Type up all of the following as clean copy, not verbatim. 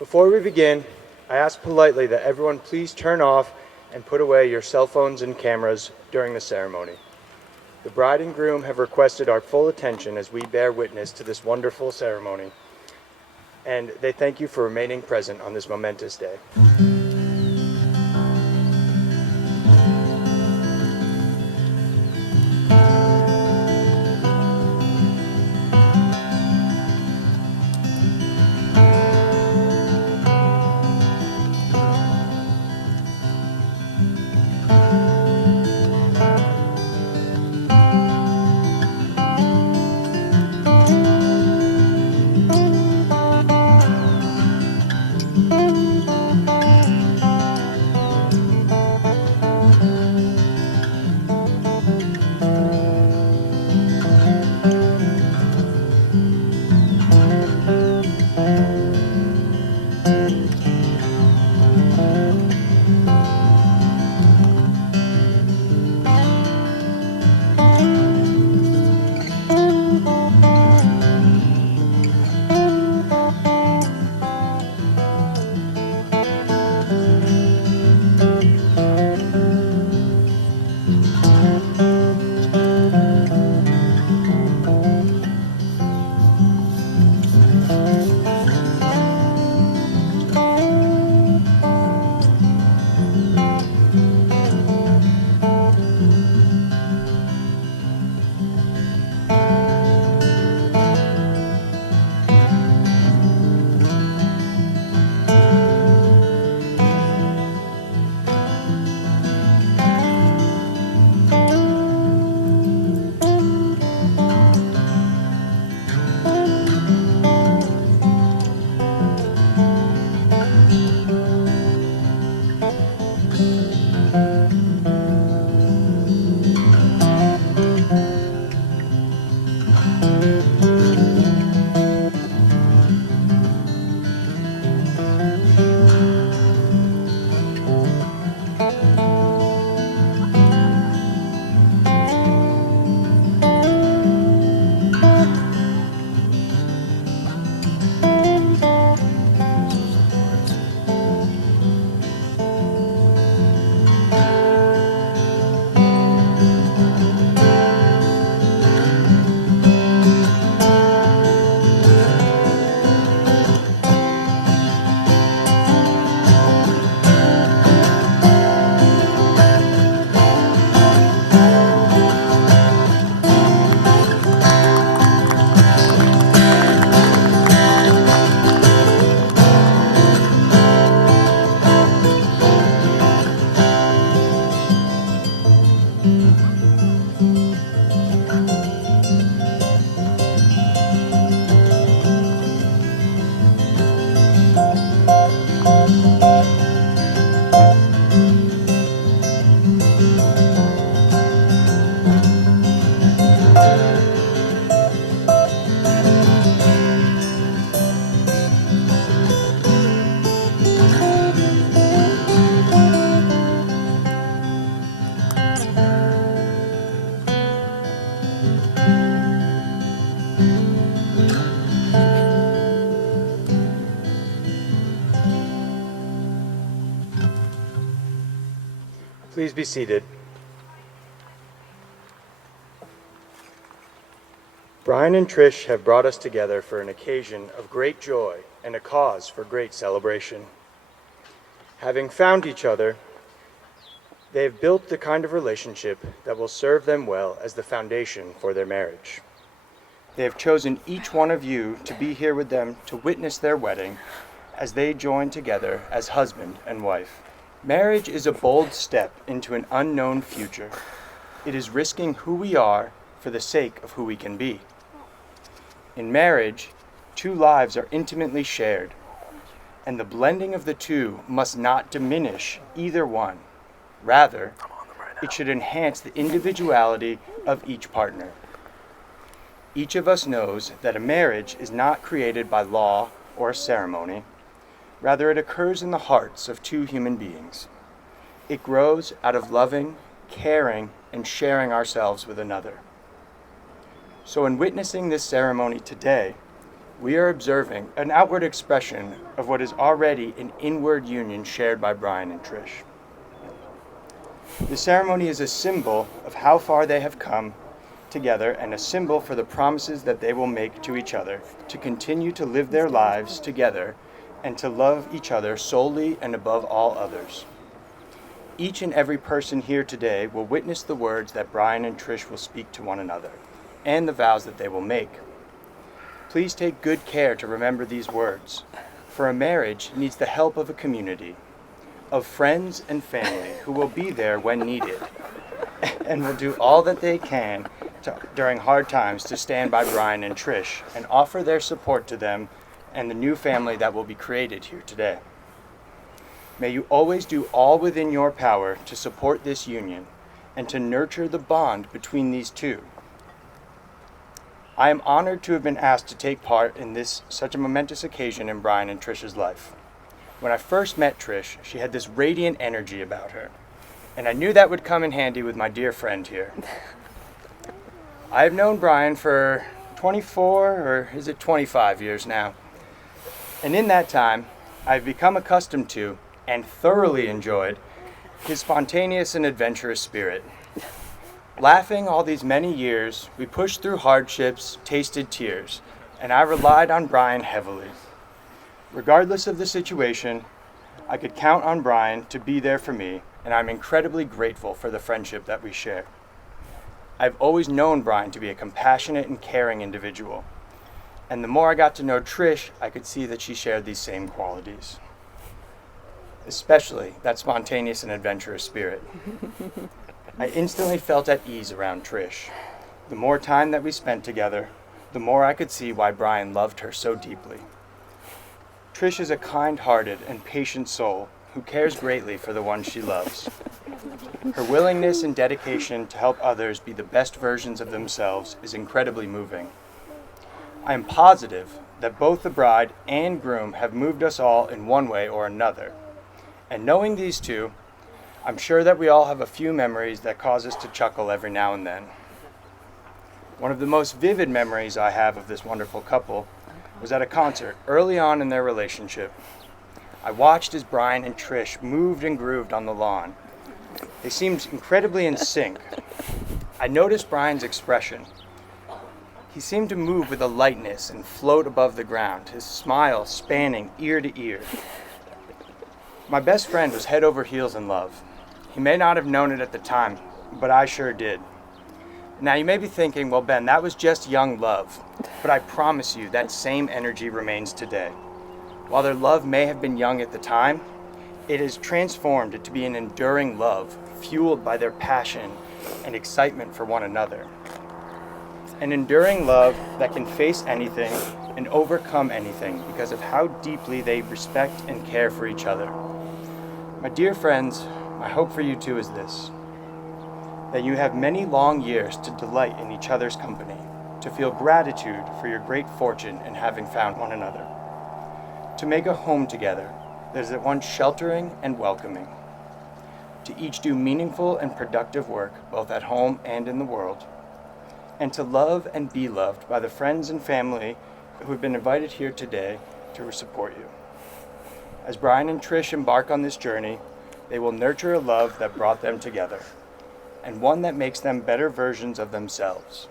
Before we begin, I ask politely that everyone please turn off and put away your cell phones and cameras during the ceremony. The bride and groom have requested our full attention as we bear witness to this wonderful ceremony, and they thank you for remaining present on this momentous day. Please be seated. Brian and Trish have brought us together for an occasion of great joy and a cause for great celebration. Having found each other, they have built the kind of relationship that will serve them well as the foundation for their marriage. They have chosen each one of you to be here with them to witness their wedding as they join together as husband and wife. Marriage is a bold step into an unknown future. It is risking who we are for the sake of who we can be. In marriage, two lives are intimately shared, and the blending of the two must not diminish either one. Rather, it should enhance the individuality of each partner. Each of us knows that a marriage is not created by law or ceremony. Rather, it occurs in the hearts of two human beings. It grows out of loving, caring, and sharing ourselves with another. So in witnessing this ceremony today, we are observing an outward expression of what is already an inward union shared by Brian and Trish. The ceremony is a symbol of how far they have come together and a symbol for the promises that they will make to each other to continue to live their lives together and to love each other solely and above all others. Each and every person here today will witness the words that Brian and Trish will speak to one another and the vows that they will make. Please take good care to remember these words, for a marriage needs the help of a community, of friends and family who will be there when needed and will do all that they can during hard times to stand by Brian and Trish and offer their support to them and the new family that will be created here today. May you always do all within your power to support this union and to nurture the bond between these two. I am honored to have been asked to take part in such a momentous occasion in Brian and Trish's life. When I first met Trish, she had this radiant energy about her, and I knew that would come in handy with my dear friend here. I have known Brian for 24, or is it 25 years now? And in that time, I've become accustomed to and thoroughly enjoyed his spontaneous and adventurous spirit. Laughing all these many years, we pushed through hardships, tasted tears, and I relied on Brian heavily. Regardless of the situation, I could count on Brian to be there for me, and I'm incredibly grateful for the friendship that we share. I've always known Brian to be a compassionate and caring individual, and the more I got to know Trish, I could see that she shared these same qualities, especially that spontaneous and adventurous spirit. I instantly felt at ease around Trish. The more time that we spent together, the more I could see why Brian loved her so deeply. Trish is a kind-hearted and patient soul who cares greatly for the ones she loves. Her willingness and dedication to help others be the best versions of themselves is incredibly moving. I am positive that both the bride and groom have moved us all in one way or another. And knowing these two, I'm sure that we all have a few memories that cause us to chuckle every now and then. One of the most vivid memories I have of this wonderful couple was at a concert early on in their relationship. I watched as Brian and Trish moved and grooved on the lawn. They seemed incredibly in sync. I noticed Brian's expression. He seemed to move with a lightness and float above the ground, his smile spanning ear to ear. My best friend was head over heels in love. He may not have known it at the time, but I sure did. Now you may be thinking, well, Ben, that was just young love. But I promise you that same energy remains today. While their love may have been young at the time, it has transformed it to be an enduring love, fueled by their passion and excitement for one another. An enduring love that can face anything and overcome anything because of how deeply they respect and care for each other. My dear friends, my hope for you too is this: that you have many long years to delight in each other's company, to feel gratitude for your great fortune in having found one another, to make a home together that is at once sheltering and welcoming, to each do meaningful and productive work both at home and in the world, and to love and be loved by the friends and family who have been invited here today to support you. As Brian and Trish embark on this journey, they will nurture a love that brought them together, and one that makes them better versions of themselves.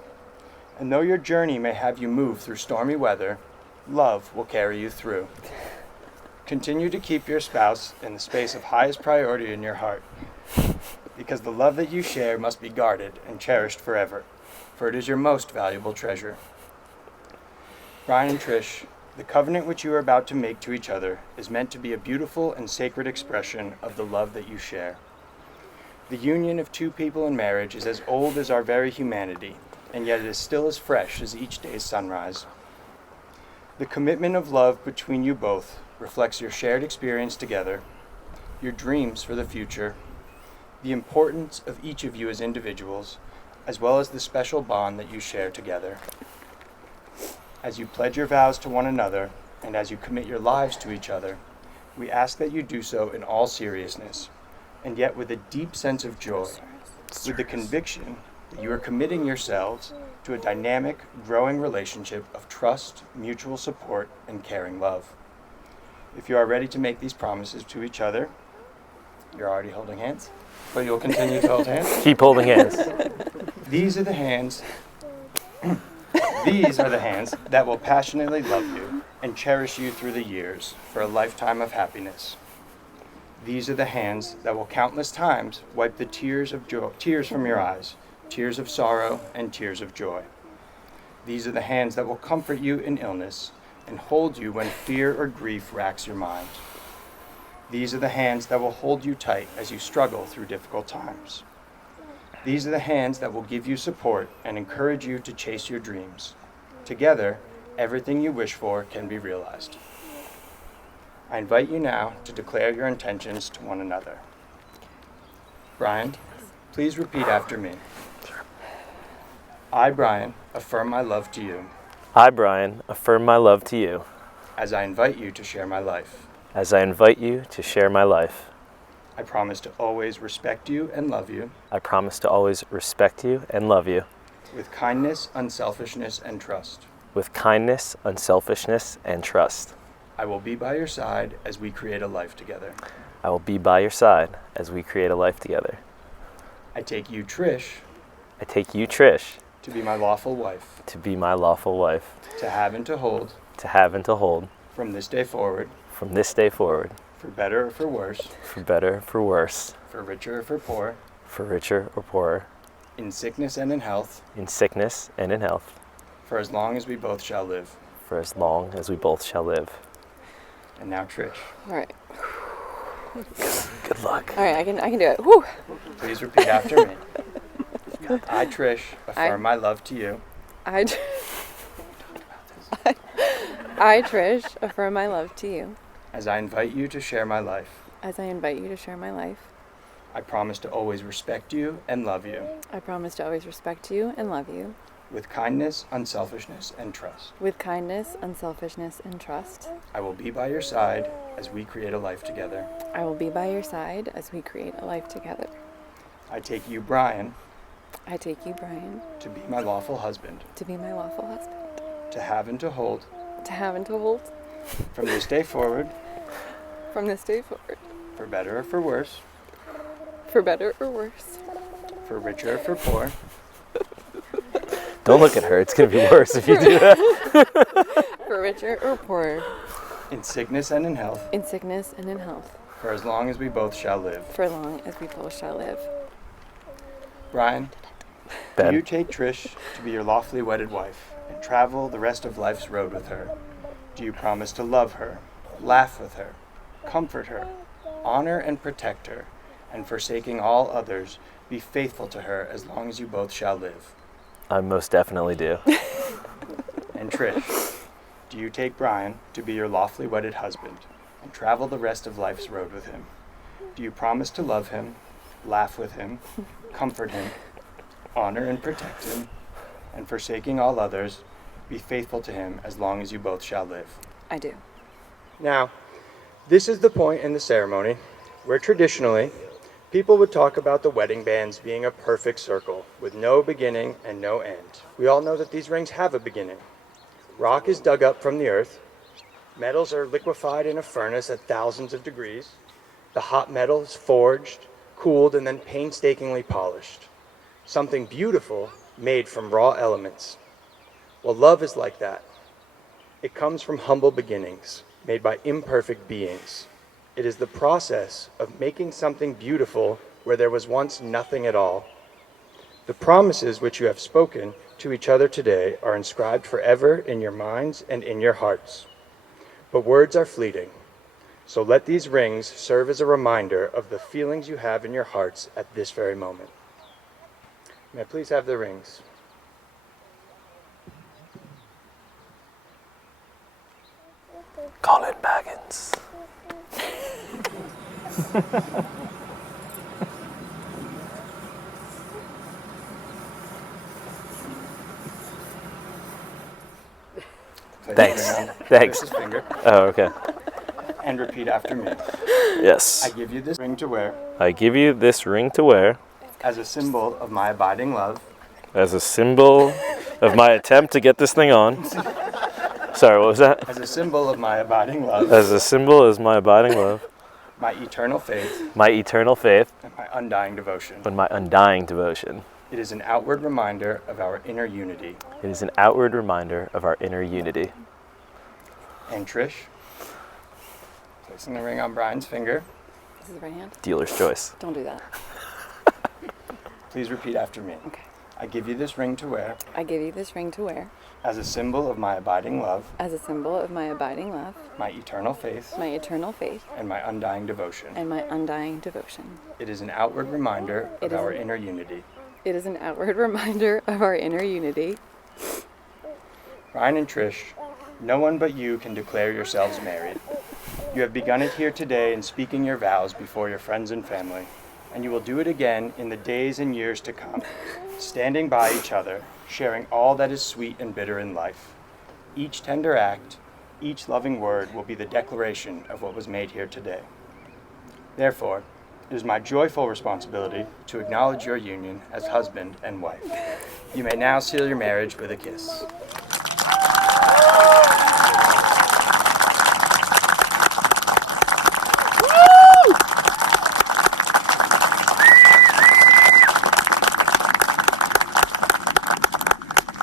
And though your journey may have you move through stormy weather, love will carry you through. Continue to keep your spouse in the space of highest priority in your heart, because the love that you share must be guarded and cherished forever, for it is your most valuable treasure. Brian and Trish, the covenant which you are about to make to each other is meant to be a beautiful and sacred expression of the love that you share. The union of two people in marriage is as old as our very humanity, and yet it is still as fresh as each day's sunrise. The commitment of love between you both reflects your shared experience together, your dreams for the future, the importance of each of you as individuals, as well as the special bond that you share together. As you pledge your vows to one another, and as you commit your lives to each other, we ask that you do so in all seriousness, and yet with a deep sense of joy, with the conviction that you are committing yourselves to a dynamic, growing relationship of trust, mutual support, and caring love. If you are ready to make these promises to each other, you're already holding hands, but you'll continue to hold hands. Keep holding hands. These are the hands that will passionately love you and cherish you through the years for a lifetime of happiness. These are the hands that will countless times wipe the tears from your eyes, tears of sorrow and tears of joy. These are the hands that will comfort you in illness and hold you when fear or grief racks your mind. These are the hands that will hold you tight as you struggle through difficult times. These are the hands that will give you support and encourage you to chase your dreams. Together, everything you wish for can be realized. I invite you now to declare your intentions to one another. Brian, please repeat after me. I, Brian, affirm my love to you. I, Brian, affirm my love to you. As I invite you to share my life. As I invite you to share my life. I promise to always respect you and love you. I promise to always respect you and love you. With kindness, unselfishness, and trust. With kindness, unselfishness, and trust. I will be by your side as we create a life together. I will be by your side as we create a life together. I take you, Trish. I take you, Trish. To be my lawful wife. To be my lawful wife. To have and to hold. To have and to hold. From this day forward. From this day forward. For better or for worse. For better or for worse. For richer or for poor. For richer or poorer. In sickness and in health. In sickness and in health. For as long as we both shall live. For as long as we both shall live. And now, Trish. All right. Good luck. All right, I can do it. Woo! Please repeat after me. I, Trish, affirm my love to you. I, Trish, affirm my love to you. As I invite you to share my life. As I invite you to share my life. I promise to always respect you and love you. I promise to always respect you and love you. With kindness, unselfishness, and trust. With kindness, unselfishness, and trust. I will be by your side as we create a life together. I will be by your side as we create a life together. I take you, Brian. I take you, Brian. To be my lawful husband. To be my lawful husband. To have and to hold. To have and to hold. From this day forward. From this day forward. For better or for worse. For better or worse. For richer or for poor. Don't look at her. It's going to be worse if you do that. For richer or poorer. In sickness and in health. In sickness and in health. For as long as we both shall live. For as long as we both shall live. Brian, do you take Trish to be your lawfully wedded wife and travel the rest of life's road with her? Do you promise to love her, laugh with her, comfort her, honor and protect her, and forsaking all others, be faithful to her as long as you both shall live? I most definitely do. And Trish, do you take Brian to be your lawfully wedded husband and travel the rest of life's road with him? Do you promise to love him, laugh with him, comfort him, honor and protect him, and forsaking all others, be faithful to him as long as you both shall live? I do. Now, this is the point in the ceremony where traditionally people would talk about the wedding bands being a perfect circle with no beginning and no end. We all know that these rings have a beginning. Rock is dug up from the earth. Metals are liquefied in a furnace at thousands of degrees. The hot metal is forged, cooled, and then painstakingly polished. Something beautiful made from raw elements. Well, love is like that. It comes from humble beginnings, made by imperfect beings. It is the process of making something beautiful where there was once nothing at all. The promises which you have spoken to each other today are inscribed forever in your minds and in your hearts. But words are fleeting, so let these rings serve as a reminder of the feelings you have in your hearts at this very moment. May I please have the rings? Call it Baggins. Thanks. Thanks. His finger, Oh, okay. and repeat after me. Yes. I give you this ring to wear I give you this ring to wear as a symbol of my abiding love as a symbol of my attempt to get this thing on. Sorry, what was that? as a symbol of my abiding love, As a symbol of my abiding love, my eternal faith, my eternal faith, and my undying devotion. and my undying devotion. It is an outward reminder of our inner unity. It is an outward reminder of our inner unity. And Trish, placing the ring on Brian's finger, This is the right hand. Dealer's choice. Don't do that. please repeat after me. Okay. I give you this ring to wear I give you this ring to wear as a symbol of my abiding love, as a symbol of my abiding love, my eternal faith, my eternal faith, and my undying devotion. and my undying devotion. It is an outward reminder It of is our an- inner unity. It is an outward reminder of our inner unity. Brian and Trish, no one but you can declare yourselves married. You have begun it here today in speaking your vows before your friends and family, and you will do it again in the days and years to come, standing by each other, sharing all that is sweet and bitter in life. Each tender act, each loving word will be the declaration of what was made here today. Therefore, it is my joyful responsibility to acknowledge your union as husband and wife. You may now seal your marriage with a kiss.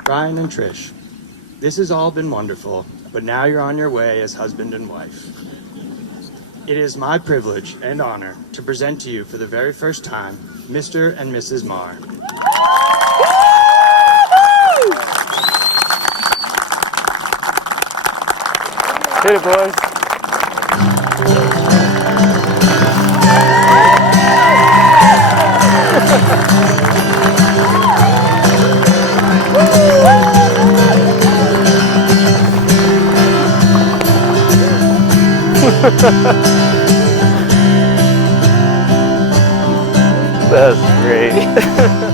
Brian and Trish, this has all been wonderful, but now you're on your way as husband and wife. It is my privilege and honor to present to you for the very first time, Mr. and Mrs. Maher. Hit it, boys. That's great.